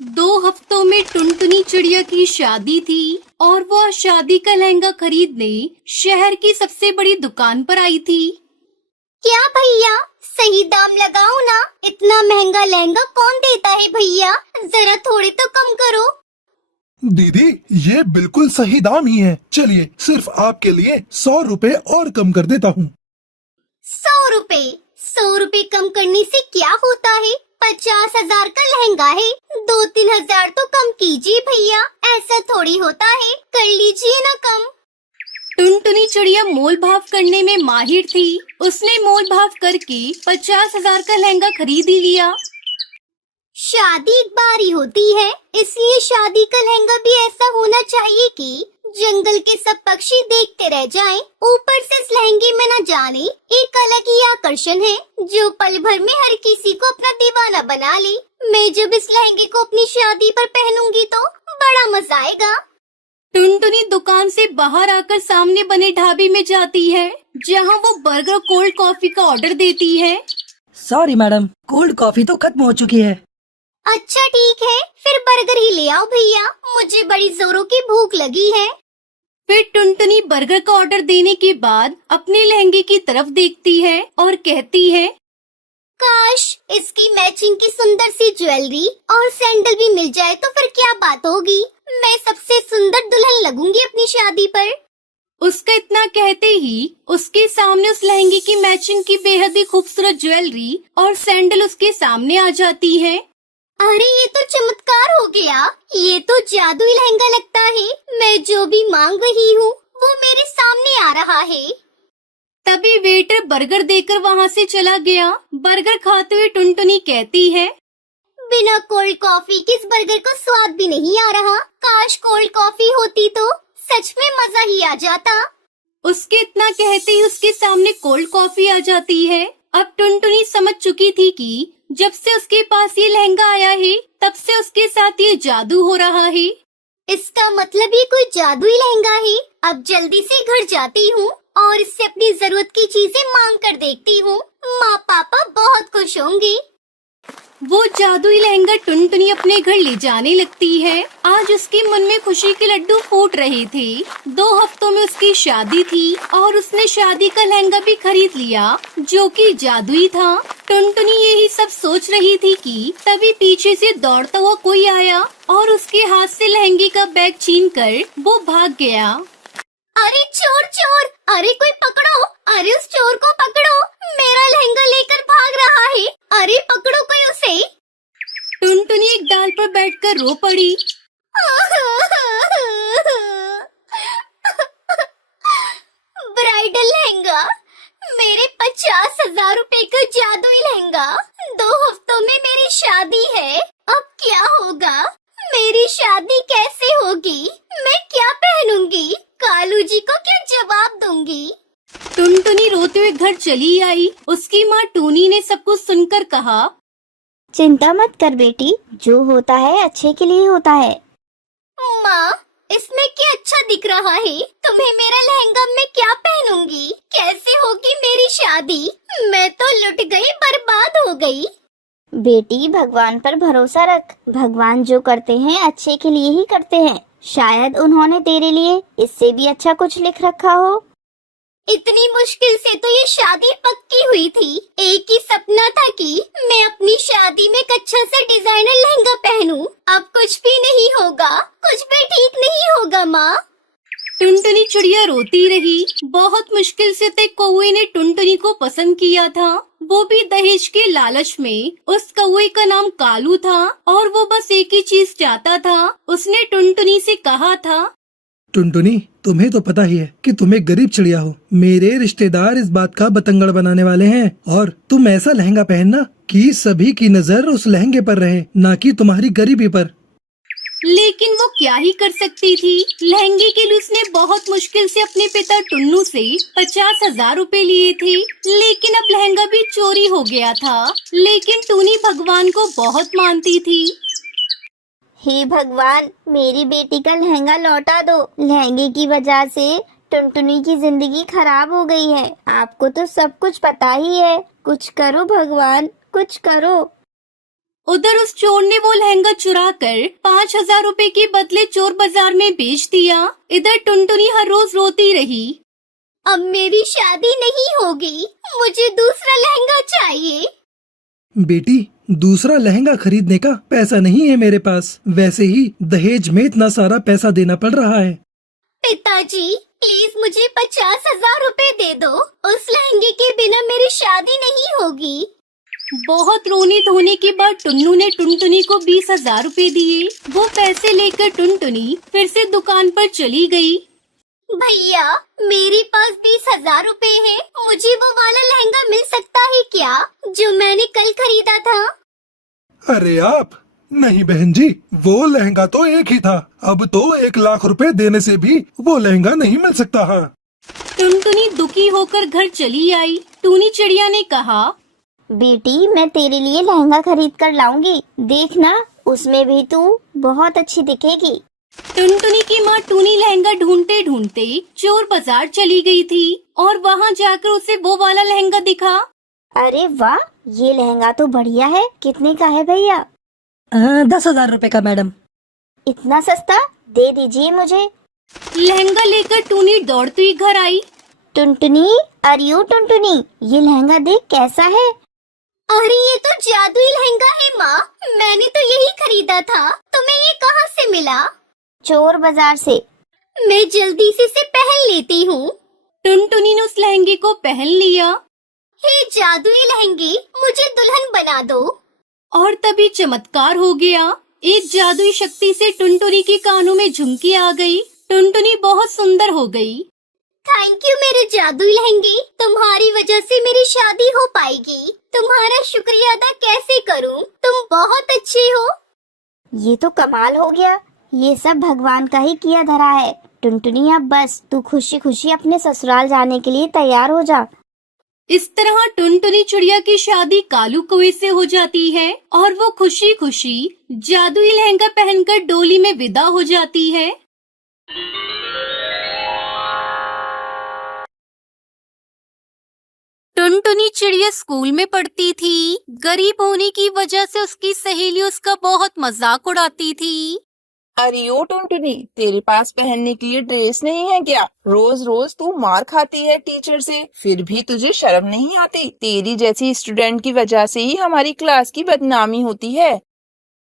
2 हफ्तों में टुनटुनी चिड़िया की शादी थी और वह शादी का लहंगा खरीदने शहर की सबसे बड़ी दुकान पर आई थी। क्या भैया, सही दाम लगाओ ना। इतना महंगा लहंगा कौन देता है भैया, जरा थोड़े तो कम करो। दीदी, ये बिल्कुल सही दाम ही है। चलिए, सिर्फ आपके लिए 100 रुपए और कम कर देता हूँ। 100 रुपए कम करने से क्या होता है? 50,000 का लहंगा है, 2-3 हजार तो कम कीजिए भैया। ऐसा थोड़ी होता है, कर लीजिए ना कम। टुनटुनी चिड़िया मोल भाव करने में माहिर थी। उसने मोल भाव करके 50,000 का लहंगा खरीद ही लिया। शादी एक बार ही होती है, इसलिए शादी का लहंगा भी ऐसा होना चाहिए कि जंगल के सब पक्षी देखते रह जाएं। ऊपर से इस लहंगे में न जाने एक अलग ही आकर्षण है, जो पल भर में हर किसी को अपना दीवाना बना ले। मैं जब इस लहंगे को अपनी शादी पर पहनूंगी तो बड़ा मजा आएगा। टुनटुनी दुकान से बाहर आकर सामने बने ढाबे में जाती है, जहां वो बर्गर कोल्ड कॉफी का ऑर्डर देती है। सॉरी मैडम, कोल्ड कॉफी तो खत्म हो चुकी है। अच्छा ठीक है, फिर बर्गर ही ले आओ भैया, मुझे बड़ी जोरों की भूख लगी है। फिर टुनटुनी बर्गर का ऑर्डर देने के बाद अपने लहंगे की तरफ देखती है और कहती है, काश इसकी मैचिंग की सुंदर सी ज्वेलरी और सैंडल भी मिल जाए तो फिर क्या बात होगी। मैं सबसे सुंदर दुल्हन लगूंगी अपनी शादी पर। उसका इतना कहते ही उसके सामने उस लहंगे की मैचिंग की बेहद ही खूबसूरत ज्वेलरी और सैंडल उसके सामने आ जाती है। अरे ये तो चमत्कार हो गया, ये तो जादुई लहंगा लगता है। मैं जो भी मांग रही हूँ वो मेरे सामने आ रहा है। तभी वेटर बर्गर देकर वहाँ से चला गया। बर्गर खाते हुए टुनटुनी कहती है, बिना कोल्ड कॉफी के इस बर्गर को स्वाद भी नहीं आ रहा। काश कोल्ड कॉफी होती तो सच में मजा ही आ जाता। उसके इतना कहते ही उसके सामने कोल्ड कॉफी आ जाती है। अब टुनटुनी समझ चुकी थी कि जब से उसके पास ये लहंगा आया है, तब से उसके साथ ये जादू हो रहा है। इसका मतलब ये कोई जादुई लहंगा है। अब जल्दी से घर जाती हूँ और इससे अपनी जरूरत की चीजें मांग कर देखती हूँ। माँ पापा बहुत खुश होंगे। वो जादुई लहंगा टुनटुनी अपने घर ले जाने लगती है। आज उसके मन में खुशी के लड्डू फूट रहे थे। 2 हफ्तों में उसकी शादी थी और उसने शादी का लहंगा भी खरीद लिया, जो कि जादुई था। टुनटुनी यही सब सोच रही थी कि तभी पीछे से दौड़ता हुआ कोई आया और उसके हाथ से लहंगे का बैग छीनकर वो भाग गया। अरे चोर चोर, अरे कोई पकड़ो, अरे उस चोर को पकड़ो, मेरा लहंगा लेकर भाग रहा है। अरे पकड़ो कोई उसे। टुनटुनी एक डाल पर बैठकर रो पड़ी। ब्राइडल लहंगा, मेरे 50,000 रुपए का जादुई लहंगा। 2 हफ्तों में मेरी शादी है, अब क्या होगा? मेरी शादी कैसे होगी? मैं क्या पहनूंगी? कालू जी को क्या जवाब दूंगी? टुनटुनी रोते हुए घर चली आई। उसकी माँ टूनी ने सब कुछ सुनकर कहा, चिंता मत कर बेटी, जो होता है अच्छे के लिए होता है। माँ, इसमें क्या अच्छा दिख रहा है? तुम्हें मेरा लहंगा मैं क्या पहनूंगी? कैसे होगी मेरी शादी? मैं तो लुट गई, बर्बाद हो गई। बेटी, भगवान पर भरोसा रख। भगवान जो करते हैं अच्छे के लिए ही करते हैं। शायद उन्होंने तेरे लिए इससे भी अच्छा कुछ लिख रखा हो। इतनी मुश्किल से तो ये शादी पक्की हुई थी। एक ही सपना था कि मैं अपनी शादी में एक अच्छा सा डिजाइनर लहंगा पहनूं। अब कुछ भी नहीं होगा, कुछ भी ठीक नहीं होगा माँ। टुनटुनी चिड़िया रोती रही। बहुत मुश्किल से तक कौवे ने टुनटुनी को पसंद किया था, वो भी दहेज के लालच में। उस कौवे का नाम कालू था और वो बस एक ही चीज चाहता था। उसने टुनटुनी से कहा था, टुनटुनी, तुम्हें तो पता ही है कि तुम एक गरीब चिड़िया हो। मेरे रिश्तेदार इस बात का बतंगड़ बनाने वाले हैं और तुम ऐसा लहंगा पहनना कि सभी की नजर उस लहंगे पर रहे, ना कि तुम्हारी गरीबी पर। लेकिन वो क्या ही कर सकती थी। लहंगे के लिए उसने बहुत मुश्किल से अपने पिता टुन्नू से 50,000 रुपए लिए थे, लेकिन अब लहंगा भी चोरी हो गया था। लेकिन टूनी भगवान को बहुत मानती थी। हे भगवान, मेरी बेटी का लहंगा लौटा दो। लहंगे की वजह से टुनटुनी की जिंदगी खराब हो गई है। आपको तो सब कुछ पता ही है। कुछ करो भगवान, कुछ करो। उधर उस चोर ने वो लहंगा चुरा कर 5,000 रुपए के बदले चोर बाजार में बेच दिया। इधर टुनटुनी हर रोज रोती रही। अब मेरी शादी नहीं होगी, मुझे दूसरा लहंगा चाहिए। बेटी, दूसरा लहंगा खरीदने का पैसा नहीं है मेरे पास। वैसे ही दहेज में इतना सारा पैसा देना पड़ रहा है। पिताजी, प्लीज मुझे 50,000 रुपए दे दो। उस लहंगे के बिना मेरी शादी नहीं होगी। बहुत रोने धोने के बाद टुन्नू ने टुनटुनी को 20,000 रुपए दिए। वो पैसे लेकर टुनटुनी फिर से दुकान पर चली गई। भैया, मेरे पास 20,000 रुपए है। मुझे वो वाला लहंगा मिल सकता है क्या, जो मैंने कल खरीदा था? अरे आप नहीं बहन जी, वो लहंगा तो एक ही था। अब तो 1,00,000 रुपए देने से भी वो लहंगा नहीं मिल सकता है। टुनटुनी दुखी होकर घर चली आई। टूनी चिड़िया ने कहा, बेटी, मैं तेरे लिए लहंगा खरीद कर लाऊंगी। देखना, उसमें भी तू बहुत अच्छी दिखेगी। टुनटुनी की माँ टूनी लहंगा ढूंढते ढूंढते चोर बाजार चली गई थी और वहाँ जाकर उसे वो वाला लहंगा दिखा। अरे वाह, ये लहंगा तो बढ़िया है। कितने का है भैया? 10,000 रुपए का मैडम। इतना सस्ता? दे दीजिए मुझे। लहंगा लेकर टूनी दौड़ती घर आई। टुनटुनी, अरे टुनटुनी, ये लहंगा देख कैसा है। अरे ये तो जादुई लहंगा है माँ। मैंने तो यही खरीदा था। तुम्हें ये कहाँ से मिला? चोर बाजार से। मैं जल्दी से इसे पहन लेती हूँ। टुनटुनी ने उस लहंगे को पहन लिया हे जादुई लहंगे, मुझे दुल्हन बना दो। और तभी चमत्कार हो गया। एक जादुई शक्ति से टुनटुनी के कानों में झुमकी आ गई। टुनटुनी बहुत सुंदर हो गई। थैंक यू मेरे जादुई लहंगे। तुम्हारी वजह से मेरी शादी हो पाएगी। तुम्हारा शुक्रिया अदा कैसे करूं? तुम बहुत अच्छे हो। ये तो कमाल हो गया। ये सब भगवान का ही किया धरा है। टुनटुनी, अब बस तू खुशी खुशी अपने ससुराल जाने के लिए तैयार हो जा। इस तरह टुनटुनी चिड़िया की शादी कालू कौवे से हो जाती है और वो खुशी खुशी जादुई लहंगा पहनकर डोली में विदा हो जाती है। टुनटुनी चिड़िया स्कूल में पढ़ती थी। गरीब होने की वजह से उसकी सहेली उसका बहुत मजाक उड़ाती थी। अरे ओ टुनटुनी, तेरे पास पहनने के लिए ड्रेस नहीं है क्या? रोज रोज तू मार खाती है टीचर से, फिर भी तुझे शर्म नहीं आती? तेरी जैसी स्टूडेंट की वजह से ही हमारी क्लास की बदनामी होती है।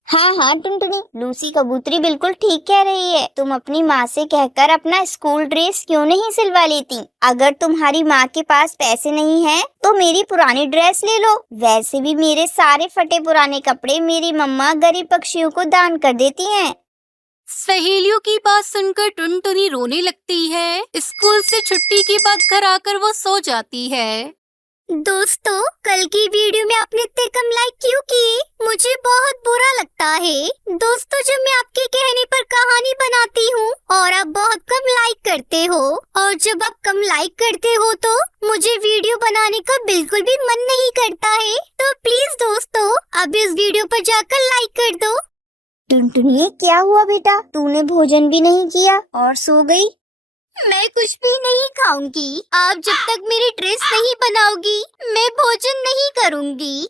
हाँ हाँ टुनटुनी, लूसी कबूतरी बिल्कुल ठीक कह रही है। तुम अपनी माँ से कहकर अपना स्कूल ड्रेस क्यों नहीं सिलवा लेती? अगर तुम्हारी माँ के पास पैसे नहीं हैं, तो मेरी पुरानी ड्रेस ले लो। वैसे भी मेरे सारे फटे पुराने कपड़े मेरी मम्मा गरीब पक्षियों को दान कर देती हैं। सहेलियों की बात सुनकर टुनटुनी रोने लगती है। स्कूल से छुट्टी के बाद घर आकर वो सो जाती है। दोस्तों, कल की वीडियो में आपने इतने कम लाइक क्यों किए? मुझे बहुत बुरा लगता है। दोस्तों, जब मैं आपके कहने पर कहानी बनाती हूँ और आप बहुत कम लाइक करते हो, और जब आप कम लाइक करते हो तो मुझे वीडियो बनाने का बिल्कुल भी मन नहीं करता है। तो प्लीज दोस्तों, अभी इस वीडियो पर जाकर लाइक कर दो। टुनटुनी, क्या हुआ बेटा? तूने भोजन भी नहीं किया और सो गई? मैं कुछ भी नहीं खाऊंगी। आप जब तक मेरी ड्रेस नहीं बनाओगी, मैं भोजन नहीं करूंगी।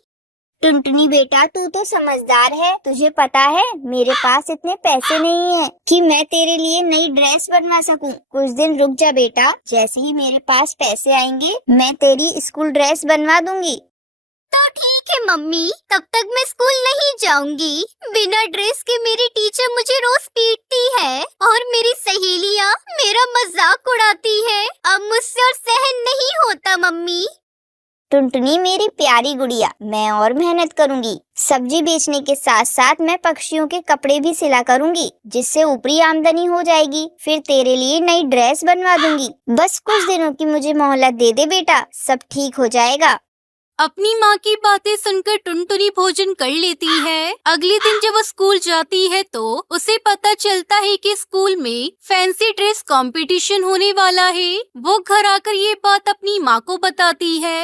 टुनटुनी बेटा, तू तो समझदार है। तुझे पता है मेरे पास इतने पैसे नहीं है कि मैं तेरे लिए नई ड्रेस बनवा सकूं। कुछ दिन रुक जा बेटा, जैसे ही मेरे पास पैसे आएंगे मैं तेरी स्कूल ड्रेस बनवा दूंगी। तो ठीक है मम्मी, तब तक मैं स्कूल नहीं जाऊंगी। बिना ड्रेस के मेरी टीचर मुझे रोज पीटती है और मेरी सहेलियाँ मेरा मजाक उड़ाती है। अब मुझसे और सहन नहीं होता मम्मी। टुनटुनी मेरी प्यारी गुड़िया, मैं और मेहनत करूंगी। सब्जी बेचने के साथ साथ मैं पक्षियों के कपड़े भी सिला करूंगी, जिससे ऊपरी आमदनी हो जाएगी। फिर तेरे लिए नई ड्रेस बनवा दूंगी। बस कुछ दिनों की मुझे मोहलत दे दे बेटा, सब ठीक हो जाएगा। अपनी माँ की बातें सुनकर टुनटुनी भोजन कर लेती है। अगले दिन जब वो स्कूल जाती है तो उसे पता चलता है कि स्कूल में फैंसी ड्रेस कंपटीशन होने वाला है। वो घर आकर ये बात अपनी माँ को बताती है।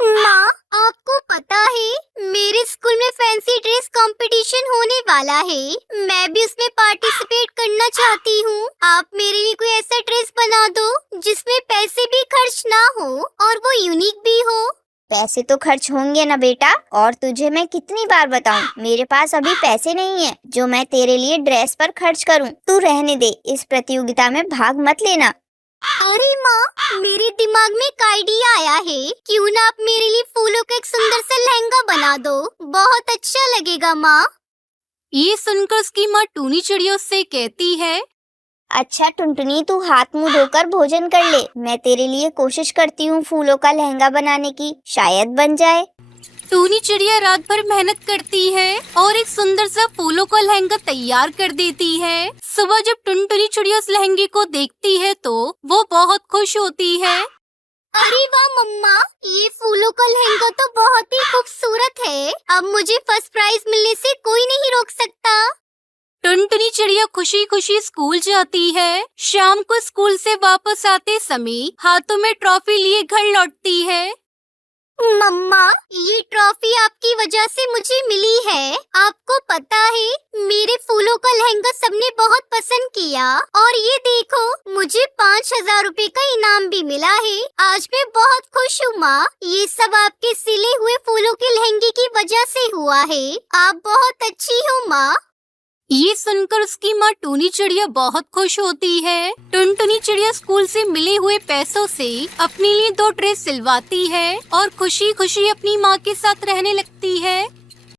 माँ, आपको पता है मेरे स्कूल में फैंसी ड्रेस कंपटीशन होने वाला है। मैं भी उसमें पार्टिसिपेट करना चाहती हूँ। आप मेरे लिए कोई ऐसा ड्रेस बना दो जिसमें पैसे भी खर्च ना हो और वो यूनिक भी हो। पैसे तो खर्च होंगे ना बेटा, और तुझे मैं कितनी बार बताऊं, मेरे पास अभी पैसे नहीं है जो मैं तेरे लिए ड्रेस पर खर्च करूं। तू रहने दे, इस प्रतियोगिता में भाग मत लेना। अरे माँ, मेरे दिमाग में एक आइडिया आया है, क्यों ना आप मेरे लिए फूलों का एक सुंदर सा लहंगा बना दो, बहुत अच्छा लगेगा माँ। ये सुनकर उसकी माँ टूनी चिड़िया उससे कहती है, अच्छा टुनटुनी, तू हाथ मुंह धोकर भोजन कर ले, मैं तेरे लिए कोशिश करती हूँ फूलों का लहंगा बनाने की, शायद बन जाए। टूनी चिड़िया रात भर मेहनत करती है और एक सुंदर सा फूलों का लहंगा तैयार कर देती है। सुबह जब टुनटुनी चिड़िया उस लहंगे को देखती है तो वो बहुत खुश होती है। अरे वाह मम्मा, ये फूलों का लहंगा तो बहुत ही खूबसूरत है, अब मुझे फर्स्ट प्राइज मिलने से कोई नहीं रोक सकता। टुनटुनी चिड़िया खुशी खुशी स्कूल जाती है। शाम को स्कूल से वापस आते समय हाथों में ट्रॉफी लिए घर लौटती है। मम्मा, ये ट्रॉफी आपकी वजह से मुझे मिली है। आपको पता है, मेरे फूलों का लहंगा सबने बहुत पसंद किया, और ये देखो, मुझे 5,000 रुपए का इनाम भी मिला है। आज मैं बहुत खुश हूँ माँ, ये सब आपके सिले हुए फूलों के लहंगे की वजह से हुआ है। आप बहुत अच्छी हो माँ। ये सुनकर उसकी माँ टूनी चिड़िया बहुत खुश होती है। टुनटुनी चिड़िया स्कूल से मिले हुए पैसों से अपने लिए 2 ड्रेस सिलवाती है और खुशी खुशी अपनी माँ के साथ रहने लगती है।